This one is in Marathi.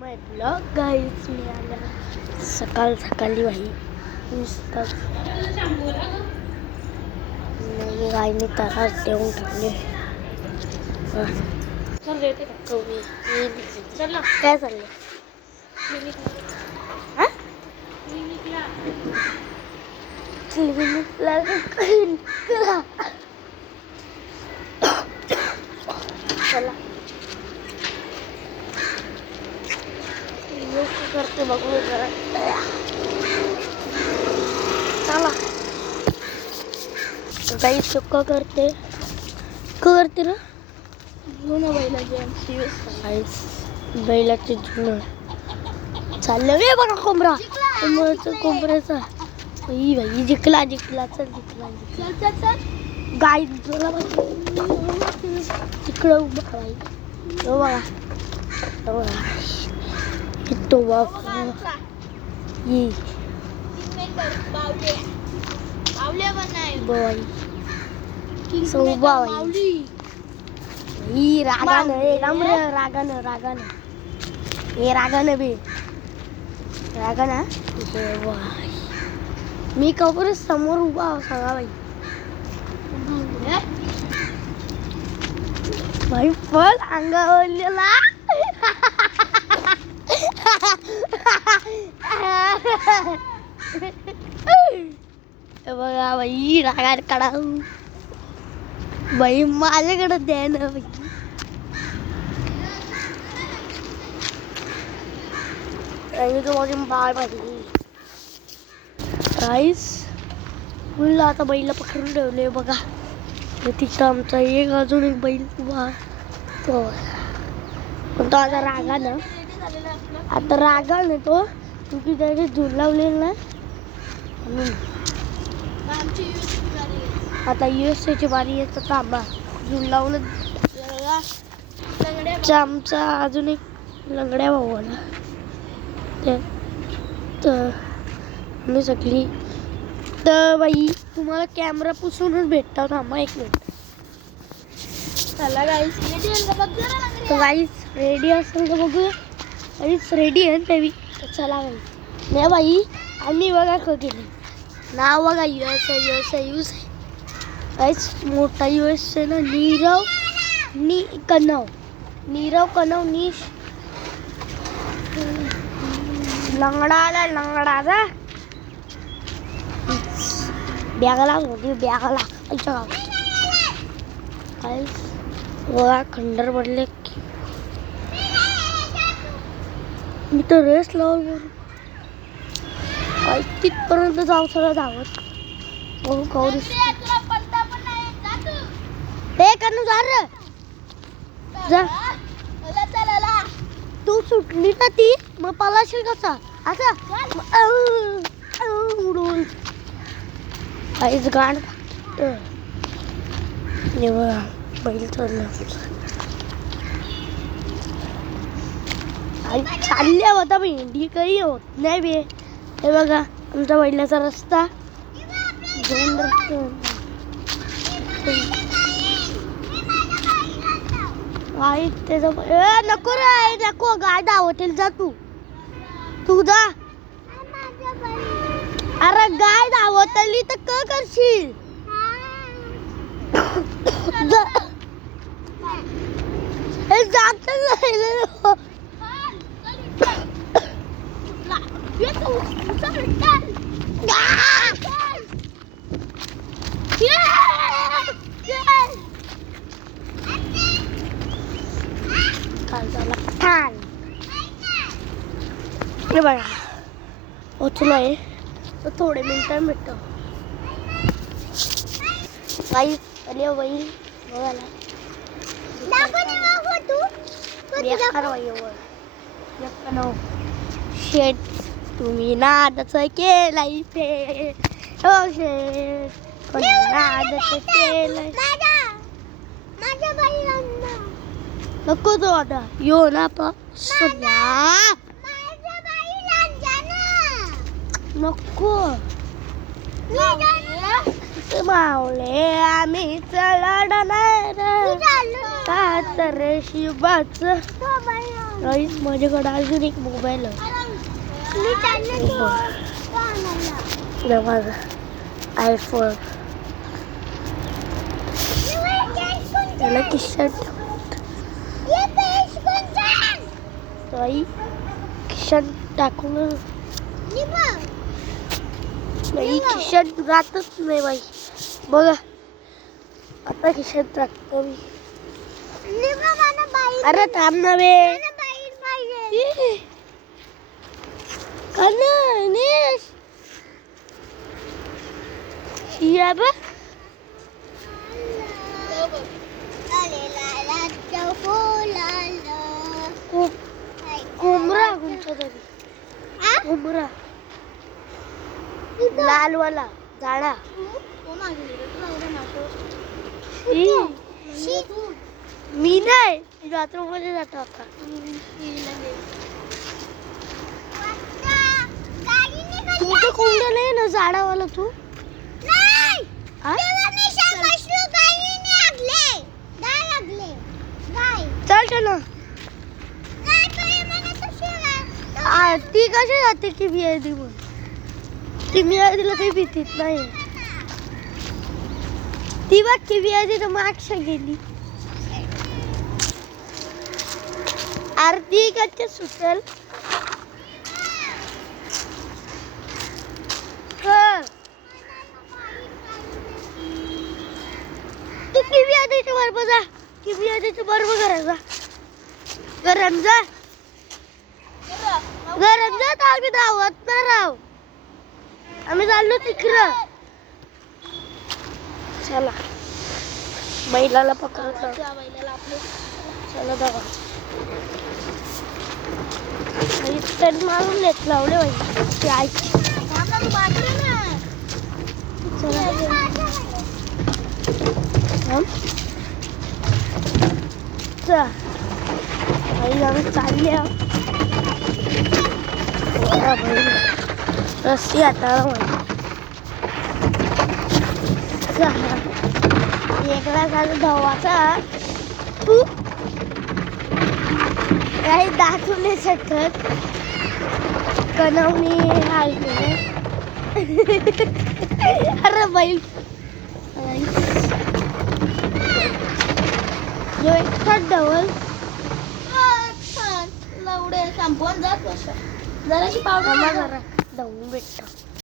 माय ब्लॉग गाईज मी आला सकाळ सकाळी भाई नाही गायने तरास देऊन ठेवले काय चाललं चला करते बघू जरा चला काही चुक करते ना जुनं बैलाचे जुनं चाललं रे बघा कोंबऱ्याचा भाई जिंकला चल गाय तुला तिकडं उभा भाई बघा तो रागानं मी कबर समोर उभा सांगा भाई फल अंगावरलेला बघा बाई रागार काढा बाई माझ्याकडे द्या ना बाई माझी बाळ भाजी राईस मुलं आता बैला पकडून ठेवले बघा तिथं आमचा एक अजून एक बैल उभा तो पण तो आता रागानं तो तुझी त्याने झूल लावलेलं ना आता USA ची बारी आहे तर थांबा झूल लावून आमचा अजून एक लंगड्या भाऊ आला तर मी सगळी तर बाई तुम्हाला कॅमेरा पुसूनच भेटता थांबा एक मिनिट चला गाईस रेडी असेल का बघूया गाईस रेडी आहे तेवी चला गाईस नाही बाई आणि बघा का केली नाव बघा USA गाईस मोठा USA ना नीरव कनव निश लंगडा बॅगाला होती बॅगाला गोळा खंडर पडले मी तर रेस लावल तिथपर्यंत जाऊ सगळं धावत बघू कौरी ते करू जा तू सुटली ना ती मग पलाशील कसा असं उडून आईच गाण बैल चाललं आई चालल्या होता भेंडी काही होत नाही बे हे बघा आमच्या बैलाचा रस्ता दोन रस्ते आई त्याचा नको रे नको गाय धावतील जा तू जा अरे गाय धावतली तर काय करशील जात बघा पोचलोय तर थोडे मिनिटं भेटतो बाई अरे बाई बघायला शेट तुम्ही नादच केला इथे नादच केलंय नको तो आता यो ना नको मावले आम्ही चढणार हातात रेशिबाच. गाईस माझ्याकडे अजून एक मोबाईल आहे. माझा आयफोन. त्याला खिशात बाई खिशात टाकून बाई खिशात जातच नाही बाई. बघा आता खिशात टाकतो मी. अरे थांब ना बे. या बा कोंबरा कोणता तरी कोंबरा लालवाला झाडा. मी नाही बाथरूम मध्ये जातो आता. तू तर कोंबडा नाही ना झाडावाला तू. चल ना ती कशी जाते की मी आधी म्हणून. ती मी आधीला काही भीतीत नाही. ती बघ की मी आधी तर मागच्या गेली. आरती कच्चे सुटेल तू किवी आधीच्या बरोबर जा. किवी आधीच्या बरोबर करायचा. गरम जा तर आम्ही धावत ना राव. आम्ही चाललो तिकडं. चला बैलाला पकडत चला दादा. स्टंट मारून नेत लावले बाई आईची. चला आई आम्ही चालले. रस्सी हाताळा एकला झालं धावाचा. तू काही दाखवू नाही शकत. कणवणी हाल केले. अरे बैल जो एकटाच धवल लवडे संपवून जात जराशी पावडर जरा धावून भेटतो.